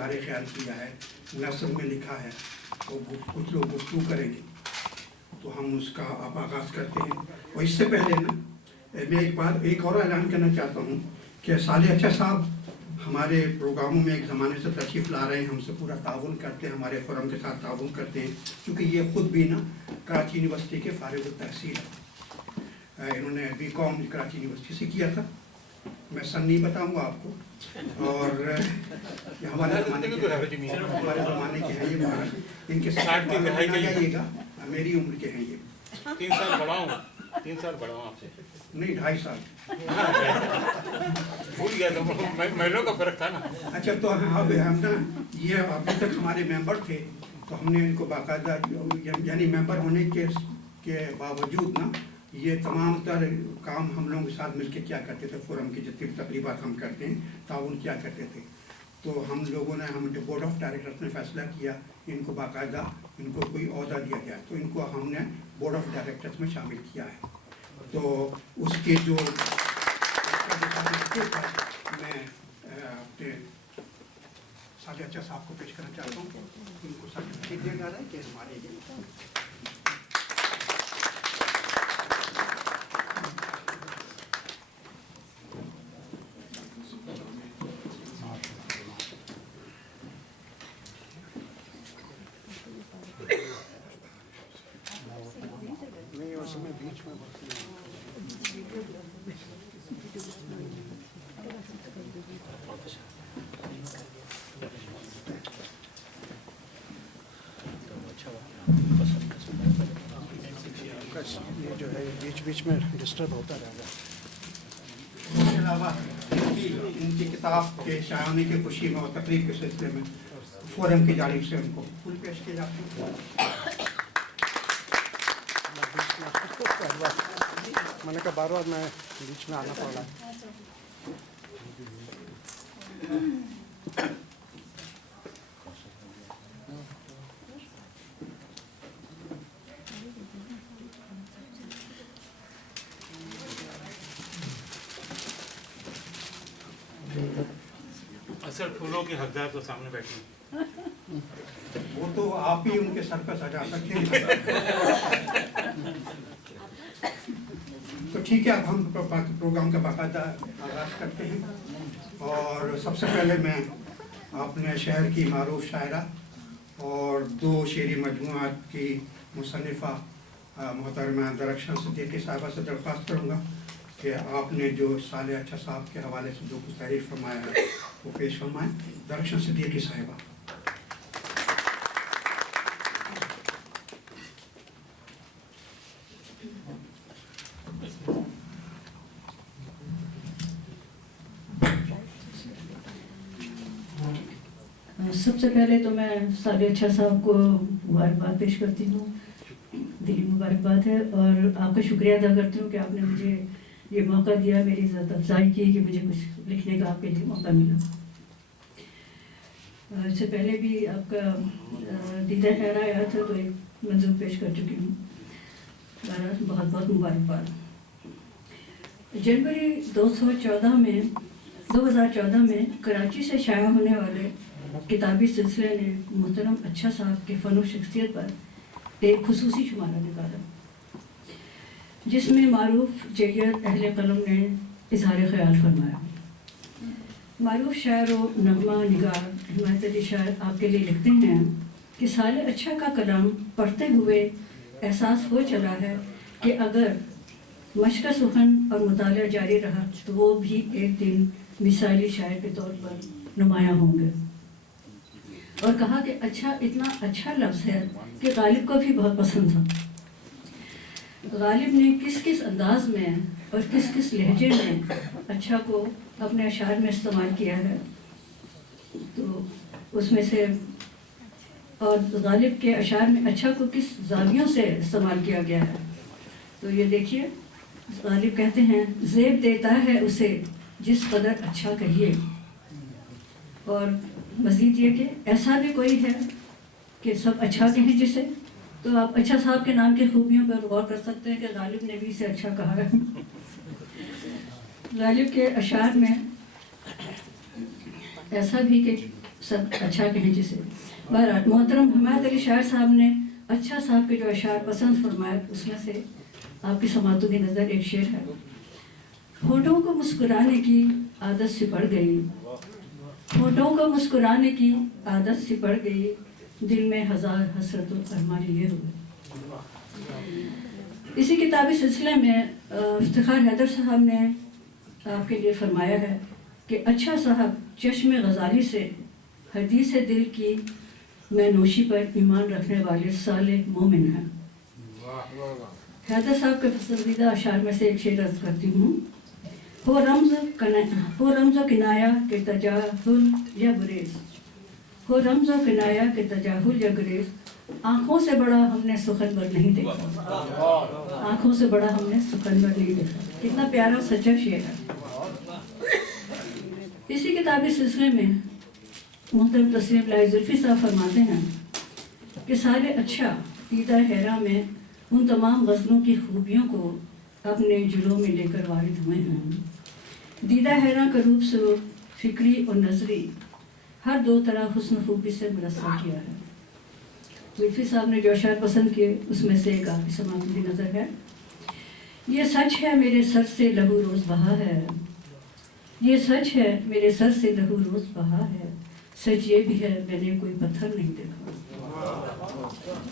اظہار خیال کیا ہے، نثر میں لکھا ہے، تو کچھ لوگ گفتگو کریں گے، تو ہم اس کا آپ آغاز کرتے ہیں۔ اور اس سے پہلے نا میں ایک اور اعلان کرنا چاہتا ہوں کہ صالح اچھا صاحب ہمارے پروگراموں میں ایک زمانے سے تشریف لا رہے ہیں، ہم سے پورا تعاون کرتے ہیں، ہمارے فورم کے ساتھ تعاون کرتے ہیں، کیونکہ یہ خود بھی نا کراچی یونیورسٹی کے فارغ التحصیل ہیں۔ انہوں نے BCom کراچی یونیورسٹی سے کیا تھا، میں سن نہیں بتاؤں گا آپ کو، اور یہ ہمارے زمانے کے ہیں یہ مہاراج، ان کے ساتھ جائیے گا، میری عمر کے ہیں یہ، 3 سال بڑا ہوں، 3 سال بڑا ہوں آپ سے، نہیں 2.5 سال بھول گیا تو مہینوں کا فرق تھا نا۔ اچھا، تو ہم نا یہ ابھی تک ہمارے ممبر تھے، تو ہم نے ان کو باقاعدہ یعنی ممبر ہونے کے باوجود نا یہ تمام تر کام ہم لوگوں کے ساتھ مل کے کیا کرتے تھے، فورم کی جتنی تقریبات ہم کرتے ہیں تعاون کیا کرتے تھے، تو ہم لوگوں نے بورڈ آف ڈائریکٹرز نے فیصلہ کیا ان کو باقاعدہ ان کو کوئی عہدہ دیا گیا، تو ان کو ہم نے بورڈ آف ڈائریکٹرز میں شامل کیا ہے۔ تو اس کے جو میں اپنے صالح اچھا صاحب کو پیش کرنا چاہتا ہوں، ان کو سرٹیفکیٹ دیا جا رہا ہے کہ ہمارے یہ جو ہے بیچ بیچ میں ڈسٹرب ہوتا رہے گا۔ اس کے علاوہ ان کی کتاب کے شائع ہونے کی خوشی میں اور تقریب کے سلسلے میں فورم کی جانب سے ان کو پھول پیش کیے جاتے ہیں۔ میں نے کہا بار بار میں بیچ میں آنا پڑا۔ اصل پھولوں کے حقدار تو سامنے بیٹھے ہیں، وہ تو آپ ہی ان کے سر پہ سجا سکتے ہیں۔ تو ٹھیک ہے، اب ہم پروگرام کا باقاعدہ آغاز کرتے ہیں، اور سب سے پہلے میں اپنے شہر کی معروف شاعرہ اور 2 شعری مجموعات کی مصنفہ محترمہ درخشاں صدیقی صاحبہ سے درخواست کروں گا کہ آپ نے جو صالح اچھا صاحب کے حوالے سے جو کچھ تحریر فرمایا ہے وہ پیش فرمائیں۔ درخشاں صدیقی صاحبہ۔ سب سے پہلے تو میں صالح اچھا صاحب کو مبارکباد پیش کرتی ہوں، دلی مبارکباد ہے، اور آپ کا شکریہ ادا کرتی ہوں کہ آپ نے مجھے یہ موقع دیا، میری عزت افزائی کی کہ مجھے کچھ لکھنے کا آپ کے لیے موقع ملا۔ اس سے پہلے بھی آپ کا دیدہ خیر آیا تھا تو ایک منظور پیش کر چکی ہوں، بہت بہت مبارکباد۔ جنوری 2014 میں کراچی سے شائع ہونے والے کتابی سلسلے نے محترم اچھا صاحب کے فن و شخصیت پر ایک خصوصی شمارہ نکالا، جس میں معروف جید اہل قلم نے اظہار خیال فرمایا۔ معروف شاعر و نغمہ نگار حمایت علی شاہ آپ کے لیے لکھتے ہیں کہ صالح اچھا کا کلام پڑھتے ہوئے احساس ہو چلا ہے کہ اگر مشق سخن اور مطالعہ جاری رہا تو وہ بھی ایک دن مثالی شاعر کے طور پر نمایاں ہوں گے، اور کہا کہ اچھا اتنا اچھا لفظ ہے کہ غالب کو بھی بہت پسند تھا۔ غالب نے کس کس انداز میں اور کس کس لہجے میں اچھا کو اپنے اشعار میں استعمال کیا ہے، تو اس میں سے اور غالب کے اشعار میں اچھا کو کس زاویوں سے استعمال کیا گیا ہے، تو یہ دیکھیے غالب کہتے ہیں زیب دیتا ہے اسے جس قدر اچھا کہیے، اور مزید یہ کہ ایسا بھی کوئی ہے کہ سب اچھا کہیں جسے، تو آپ اچھا صاحب کے نام کی خوبیوں پر غور کر سکتے ہیں کہ غالب نے بھی اسے اچھا کہا ہے۔ غالب کے اشعار میں ایسا بھی کہ सब अच्छा कहें जिसे। बहरहाल मोहतरम हिमायत अली शायर साहब ने अच्छा साहब के जो अशार पसंद फरमाए, उसमें से आपकी समातों की नज़र एक शेर है। होठों को मुस्कुराने की आदत सी पड़ गई, होठों को मुस्कुराने की आदत सी पड़ गई, दिल में हजार हसरत और अरमान लिए हुए। इसी किताबी सिलसिले में इफ्तिखार हैदर साहब ने आपके लिए फरमाया है कि अच्छा साहब चश्मे गजाली से हदीस दिल की मैं नोशी पर ईमान रखने वाले साले मोमिन हैं। हैदर साहब के पसंदीदा अशार में से एक शेर अर्ज करती हूँ। हो रमज़ किनाया के तजाहुल या गुरेज, हो रमज़ किनाया के तजाहुल या गुरेज, आँखों से बड़ा हमने सुखनवर नहीं देखा, आँखों से बड़ा हमने सुखनवर नहीं देखा। कितना प्यारा सच्चा शेर है। इसी किताबी सिलसिले में मोहतरम तस्नीम लाई जुल्फी साहब फरमाते हैं कि साले अच्छा दीदा हैरा में उन तमाम गज़लों की खूबियों को अपने जुलों में लेकर वारिद हुए हैं। दीदा हैरा का रूप से फिक्री और नजरी हर दो तरह हुस्न खूबी से मुनस्सर किया है। जुल्फी साहब ने जो अशार पसंद किए उसमें से एक आपकी समात की नज़र है। ये सच है मेरे सर से लहू रोज़ बहा है, ये सच है मेरे सर से लहू रोज़ बहा है, सच ये भी है मैंने कोई पत्थर नहीं देखा,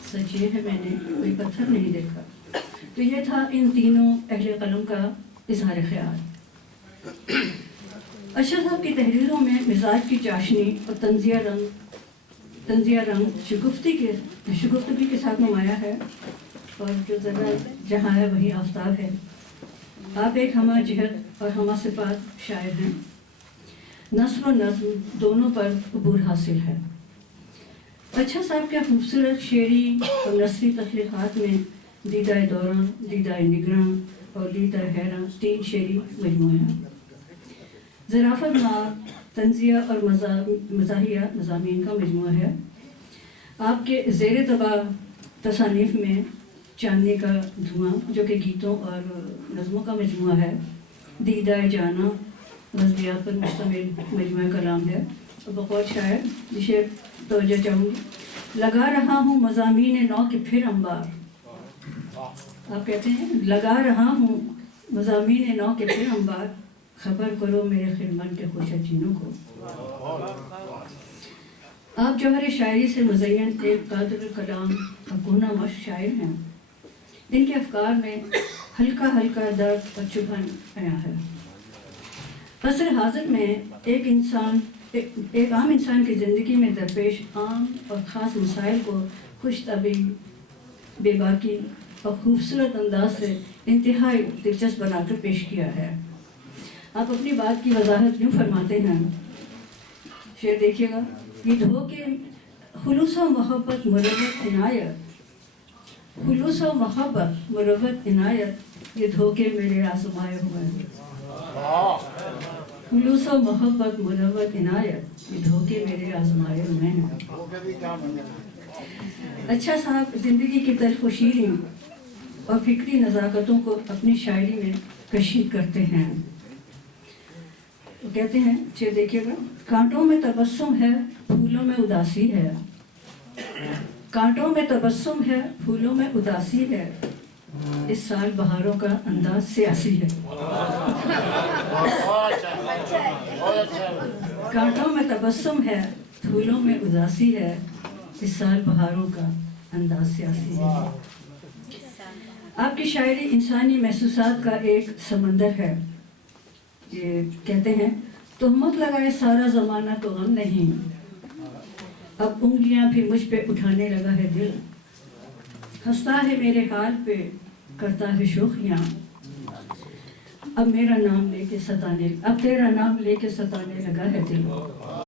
सच ये है मैंने कोई पत्थर नहीं देखा। तो ये था इन तीनों अहले कलम का इजहार ख्याल। अच्छा साहब की तहरीरों में मिजाज की चाशनी और तंजिया रंग शुगुफ्तगी के साथ नुमाया है, और जो ज़रा जहाँ है वही आफ्ताब है। आप एक हमा जहत और हमा सिफात शायर हैं। नस्र और नज़्म दोनों पर अबूर हासिल है। अच्छा साहब के खूबसूरत शेरी और नसरी तख्लीक़ात में दीदा दौरान, दीदा निगरान और दीदा हैरान तीन शेरी मजमूए हैं। ज़राफ़त मार, तंजिया और मज़ाहिया मज़ामीन का मजमूआ है। आपके ज़ेर तबा तसानीफ़ में चांदनी का धुआं जो कि गीतों और नज़मों का मजमूआ है। दीदा जाना गज़लियात पर मुश्तमिल मजमूआ कलाम है। और बकौल शायर जिसे तवज्जो चाहूँगी। लगा रहा हूँ मज़ामीन नौ के फिर अंबार, आप कहते हैं लगा रहा हूँ मज़ामीन नौ के फिर अंबार, खबर करो मेरे खिलमन के खुशचीनों को। आप जौहर शायरी से मुज़य्यन एक कादिर कलाम और गुना मश शायर हैं। इनके अफकार में हल्का हल्का दर्द और चुभन आया है। असर हाज़िर में एक आम इंसान की ज़िंदगी में दरपेश आम और ख़ास मसाइल को खुश तबी, बेबाकी और खूबसूरत अंदाज से इंतहाई दिलचस्प बनाकर पेश किया है। आप अपनी बात की वजाहत यूँ फरमाते हैं, शेर देखिएगा। ये धोखे खुलूस व मोहब्बत मुरव्वत इनायत, खुलूस व मोहब्बत मुरव्वत इनायत, ये धोखे मेरे आज़माए हुए हैं। खुलूस व मोहब्बत मुरव्वत इनायत, ये धोखे मेरे आज़माए हुए हैं। अच्छा साहब ज़िंदगी की तल्ख़ व शीरीं और फिक्री नज़ाकतों को अपनी शायरी में कशीद करते हैं। तो कहते हैं, शेर देखिएगा। कांटों में तबस्सुम है, फूलों में उदासी है, कांटों में तबस्सुम है, फूलों में उदासी है, इस साल बहारों का अंदाज सियासी है। कांटों में तबस्सुम है, फूलों में उदासी है, इस साल बहारों का अंदाज सियासी है। आपकी शायरी इंसानी महसूसात का एक समंदर है। ये कहते हैं, तोहमत लगाए सारा ज़माना तो गम नहीं, अब उंगलियां भी मुझ पे उठाने लगा है दिल, हंसता है मेरे हाल पे, करता है शोखियाँ, अब मेरा नाम लेके सताने, अब तेरा नाम लेके सताने लगा है दिल।